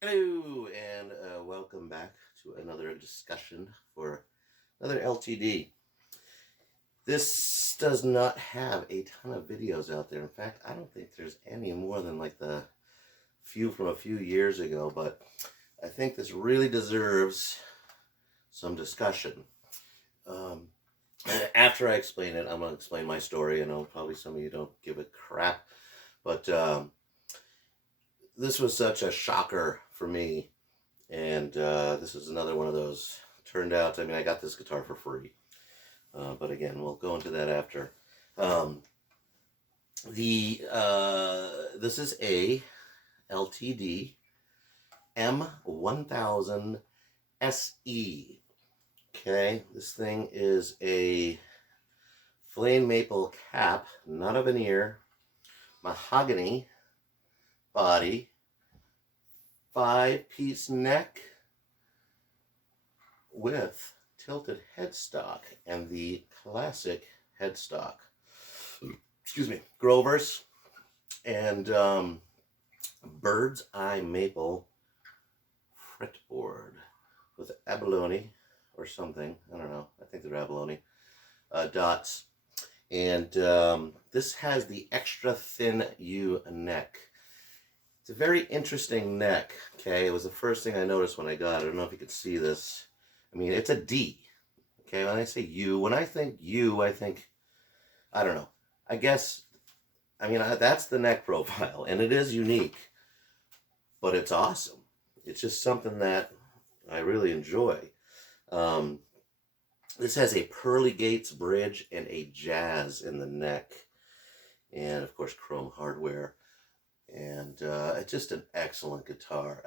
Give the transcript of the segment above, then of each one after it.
Hello, and welcome back to another discussion for another LTD. This does not have a ton of videos out there. In fact, I don't think there's any more than like the few from a few years ago, but I think this really deserves some discussion. Um, After I explain it, I'm going to explain my story. I know probably some of you don't give a crap, but this was such a shocker for me. And this is another one of those. Turned out, I got this guitar for free. But again, we'll go into that after. Um, this is a LTD M1000 SE. Okay, this thing is a flame maple cap, not a veneer, mahogany body, 5-piece neck with tilted headstock and the classic headstock. Excuse me, Grovers and bird's eye maple fretboard with abalone or something. I don't know. I think they're abalone dots. And this has the extra thin U neck. It's a very interesting neck. Okay, it was the first thing I noticed when I got it. I don't know if you could see this. It's a D. Okay, when I say U, when I think U, I think, I don't know. I guess, that's the neck profile, and it is unique, but it's awesome. It's just something that I really enjoy. This has a pearly gates bridge and a jazz in the neck, and of course chrome hardware, and it's just an excellent guitar.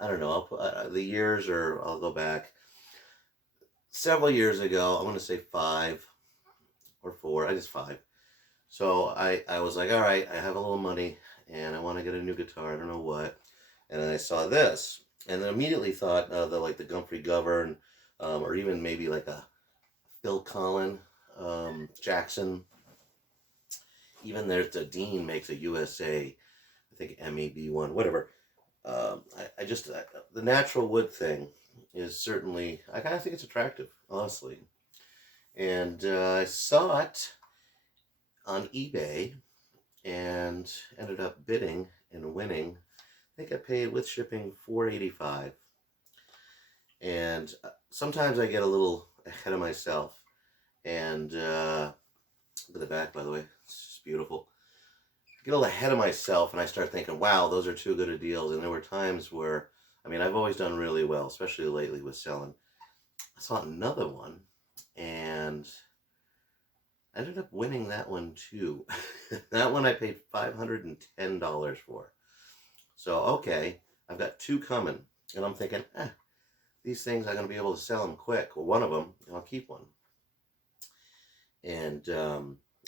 I don't know, the years, or I'll go back several years ago. I want to say 5 or 4, I just 5. So I was like, all right, I have a little money and I want to get a new guitar. I don't know what. And then I saw this and then immediately thought of the Gumphrey Govern, or even maybe like a Phil Collin, Jackson. Even there's the Dean makes a USA, I think MAB1, whatever. The natural wood thing is certainly, I kind of think it's attractive, honestly. And I saw it on eBay and ended up bidding and winning. I think I paid with shipping $485. And sometimes I get a little ahead of myself. And look at the back, by the way, it's just beautiful. I get a little ahead of myself and I start thinking, wow, those are too good of deals. And there were times where, I've always done really well, especially lately with selling. I saw another one and I ended up winning that one too. That one I paid $510 for. So, okay, I've got 2 coming. And I'm thinking, these things I'm going to be able to sell them quick. Well, one of them, and I'll keep one. And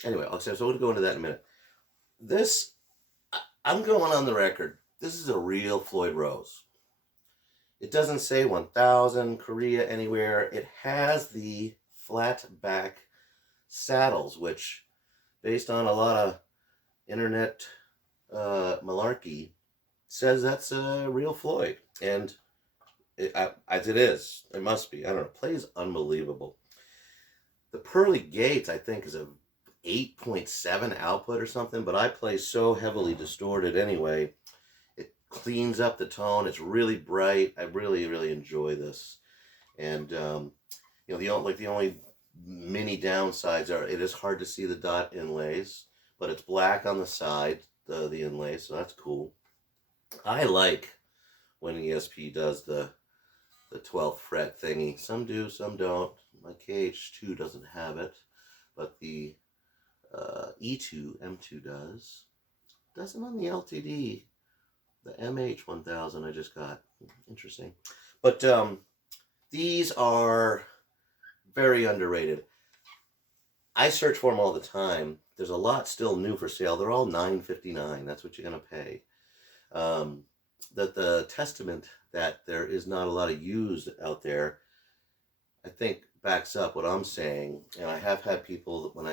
anyway, so I'm going to go into that in a minute. This, I'm going on the record. This is a real Floyd Rose. It doesn't say 1000 Korea anywhere. It has the flat back saddles, which, based on a lot of internet malarkey, says that's a real Floyd. And as it is, it must be. I don't know. It plays unbelievable. The pearly gates, I think, is a 8.7 output or something, but I play so heavily distorted anyway. It cleans up the tone. It's really bright. I really, really enjoy this. And the only mini downsides are it is hard to see the dot inlays, but it's black on the side, the inlays, so that's cool. I like when ESP does the 12th fret thingy. Some do, some don't. My KH2 doesn't have it, but the E2 M2 does. Doesn't on the LTD, the MH1000 I just got. Interesting. But these are very underrated. I search for them all the time. There's a lot still new for sale. They're all $9.59. That's what you're going to pay. The testament that there is not a lot of used out there, I think, backs up what I'm saying. And I have had people when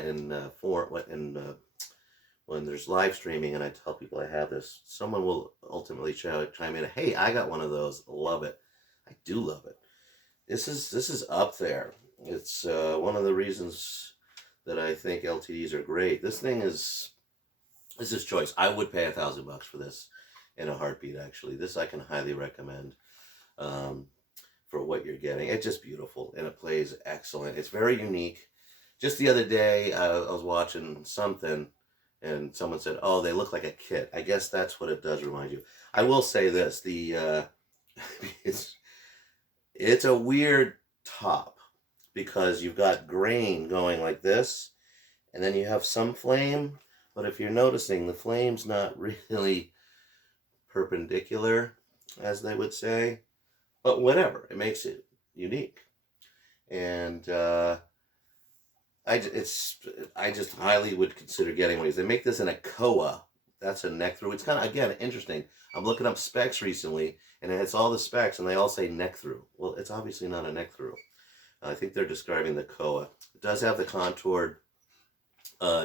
when there's live streaming and I tell people I have this, someone will ultimately chime in, hey, I got one of those, love it. I do love it. This is up there. It's one of the reasons that I think LTDs are great. This is choice. I would pay $1,000 for this in a heartbeat. Actually, this I can highly recommend um, for what you're getting. It's just beautiful and it plays excellent. It's very unique. Just the other day, I was watching something, and someone said, "Oh, they look like a kit." I guess that's what it does remind you. I will say this: it's it's a weird top because you've got grain going like this, and then you have some flame. But if you're noticing, the flame's not really perpendicular, as they would say. But whatever, it makes it unique. And I just highly would consider getting one of these. They make this in a koa. That's a neck through. It's kind of, again, interesting. I'm looking up specs recently, and it's all the specs, and they all say neck through. Well, it's obviously not a neck through. I think they're describing the koa. It does have the contoured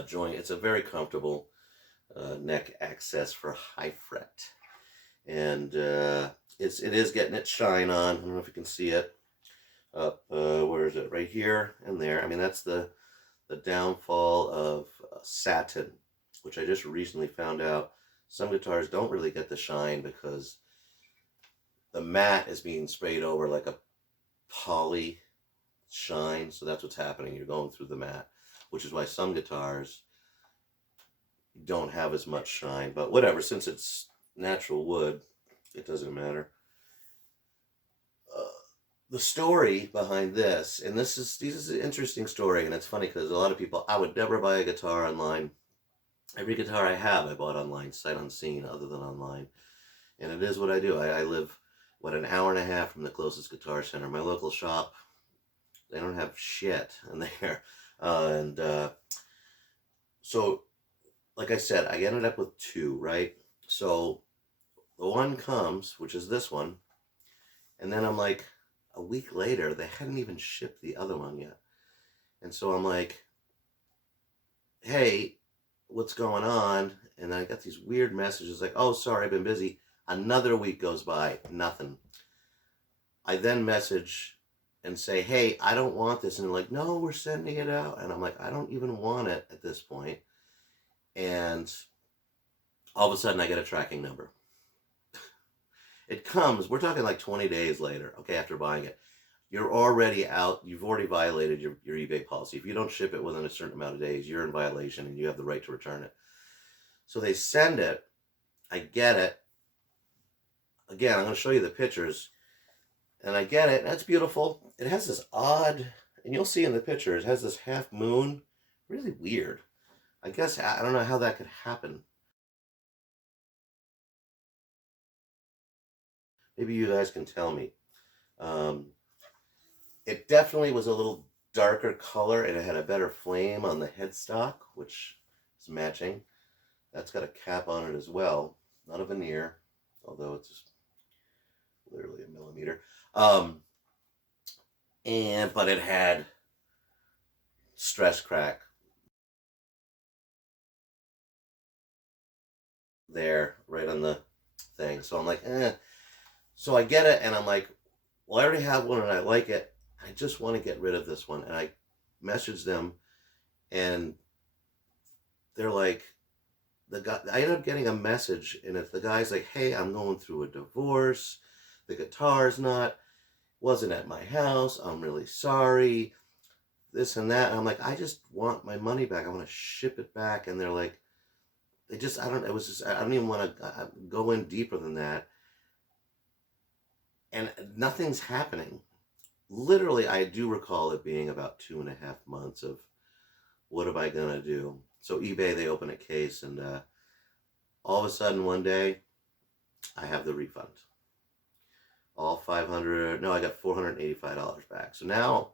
joint. It's a very comfortable neck access for high fret, and it is getting its shine on. I don't know if you can see it up. Where is it? Right here and there. I mean, that's the downfall of satin, which I just recently found out. Some guitars don't really get the shine because the matte is being sprayed over like a poly shine. So that's what's happening. You're going through the matte, which is why some guitars don't have as much shine. But whatever, since it's natural wood, it doesn't matter. The story behind this, and this is an interesting story, and it's funny because a lot of people, I would never buy a guitar online. Every guitar I have, I bought online, sight unseen, other than online. And it is what I do. I live, an hour and a half from the closest guitar center. My local shop, they don't have shit in there. So, like I said, I ended up with two, right? So, the one comes, which is this one, and then I'm like, a week later, they hadn't even shipped the other one yet. And so I'm like, hey, what's going on? And I got these weird messages like, oh, sorry, I've been busy. Another week goes by, nothing. I then message and say, hey, I don't want this. And they're like, no, we're sending it out. And I'm like, I don't even want it at this point. And all of a sudden I get a tracking number. It comes, we're talking like 20 days later, okay, after buying it. You're already out, you've already violated your eBay policy. If you don't ship it within a certain amount of days, you're in violation and you have the right to return it. So they send it, I get it. Again, I'm going to show you the pictures. And I get it, that's beautiful. It has this odd, and you'll see in the pictures, it has this half moon. Really weird. I guess, I don't know how that could happen. Maybe you guys can tell me. It definitely was a little darker color, and it had a better flame on the headstock, which is matching. That's got a cap on it as well. Not a veneer, although it's literally a millimeter. But it had stress crack there, right on the thing. So I'm like, eh. So I get it, and I'm like, well, I already have one, and I like it. I just want to get rid of this one. And I messaged them, and they're like, I ended up getting a message, and the guy's like, hey, I'm going through a divorce. The guitar's wasn't at my house. I'm really sorry. This and that. And I'm like, I just want my money back. I want to ship it back. And they're like, I don't even want to go in deeper than that. And nothing's happening. Literally, I do recall it being about 2.5 months of what am I going to do? So eBay, they open a case, and all of a sudden one day, I have the refund. All I got $485 back. So now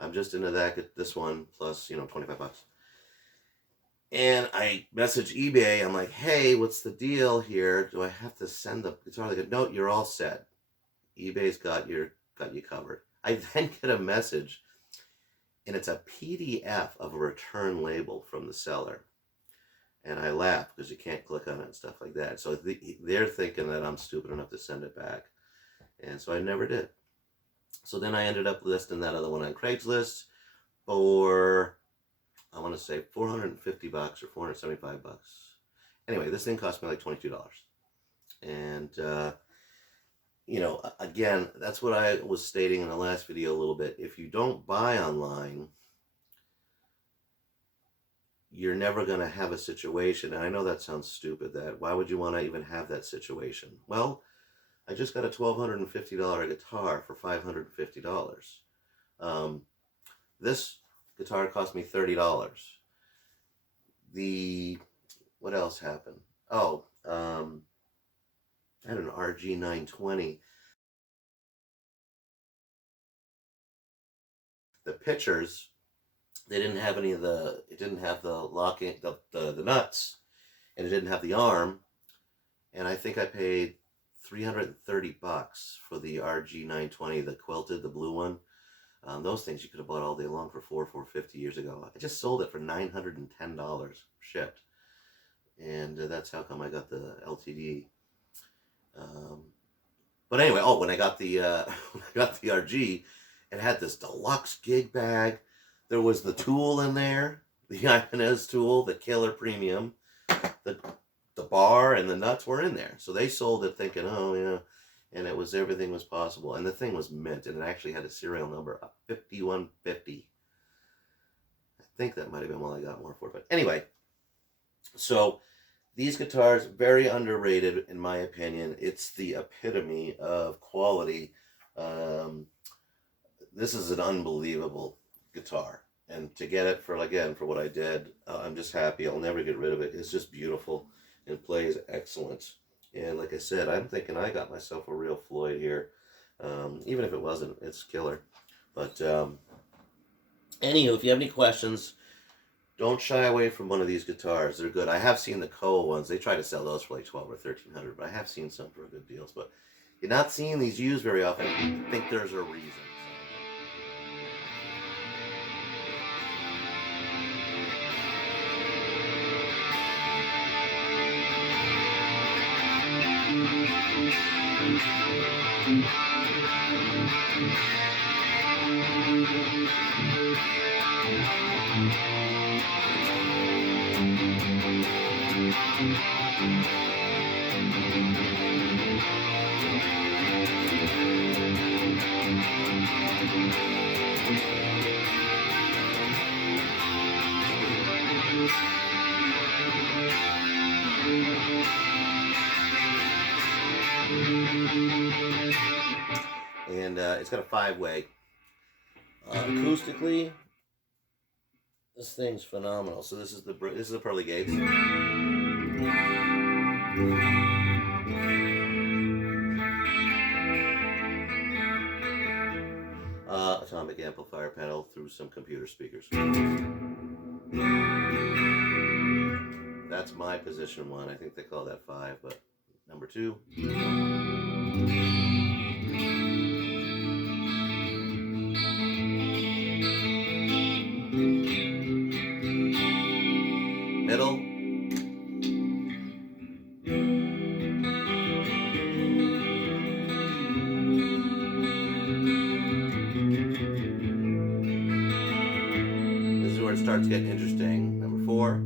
I'm just into this one plus, $25. And I message eBay. I'm like, hey, what's the deal here? Do I have to send the guitar? They go, no, you're all set. eBay's got you covered. I then get a message, and it's a PDF of a return label from the seller. And I laugh because you can't click on it and stuff like that. So they're thinking that I'm stupid enough to send it back. And so I never did. So then I ended up listing that other one on Craigslist for, I want to say $450 or $475. Anyway, this thing cost me like $22. And, you know, again, that's what I was stating in the last video a little bit. If you don't buy online, you're never going to have a situation, and I know that sounds stupid, that why would you want to even have that situation? Well, I just got a $1,250 guitar for $550. This guitar cost me $30. What else happened? Oh, I had an RG 920. The pictures, they didn't have any of the, it didn't have the locking, the nuts, and it didn't have the arm, and I think I paid $330 for the RG 920, the quilted, the blue one. Those things you could have bought all day long for $450 years ago. I just sold it for $910 shipped, and that's how come I got the LTD. But anyway, oh, when I got the when I got the RG, it had this deluxe gig bag. There was the tool in there, the Ibanez tool, the Killer Premium, the bar and the nuts were in there. So they sold it thinking, oh yeah, and it was, everything was possible. And the thing was mint, and it actually had a serial number, 5150. I think that might have been when I got more for it. But anyway, so these guitars, very underrated in my opinion. It's the epitome of quality. This is an unbelievable guitar, and to get it for, again, for what I did, I'm just happy. I'll never get rid of it. It's just beautiful and plays excellent. And like I said, I'm thinking I got myself a real Floyd here. Even if it wasn't, it's killer. But anywho, if you have any questions, don't shy away from one of these guitars. They're good. I have seen the Koa ones. They try to sell those for like $1,200 or $1,300, but I have seen some for good deals. But you're not seeing these used very often. I think there's a reason. And it's got a 5-way. Acoustically, this thing's phenomenal. So this is the pearly gates. Atomic amplifier panel through some computer speakers. That's my position 1. I think they call that 5, but number 2. Middle. This is where it starts getting interesting. Number 4.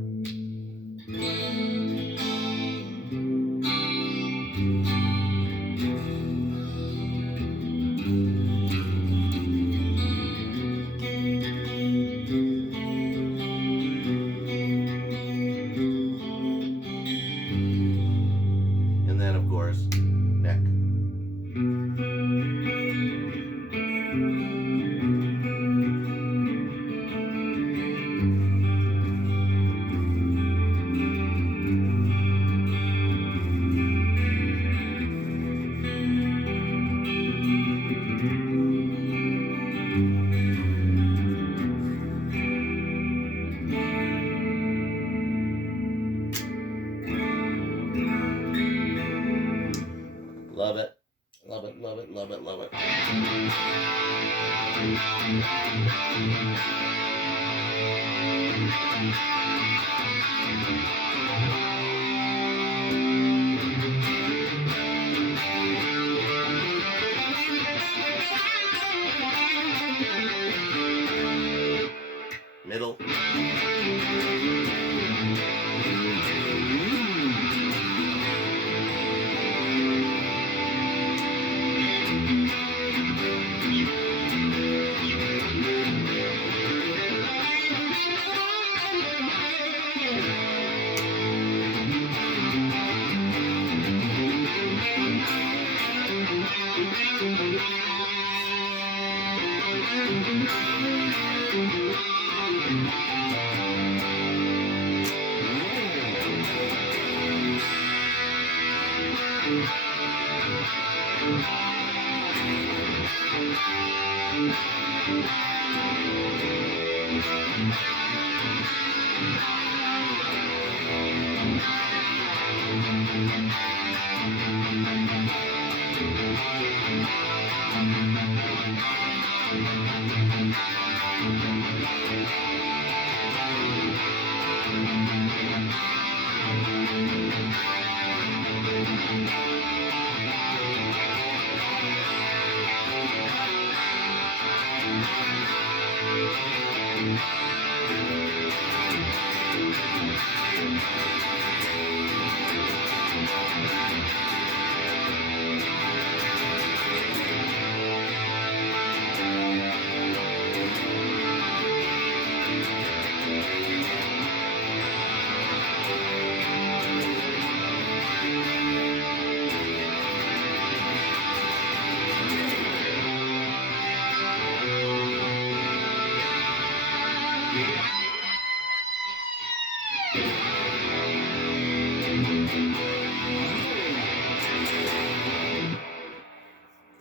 And then, of course, neck. Love it. Love it, love it, love it, love it.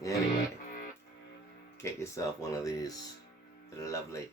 Anyway, get yourself one of these. They're lovely.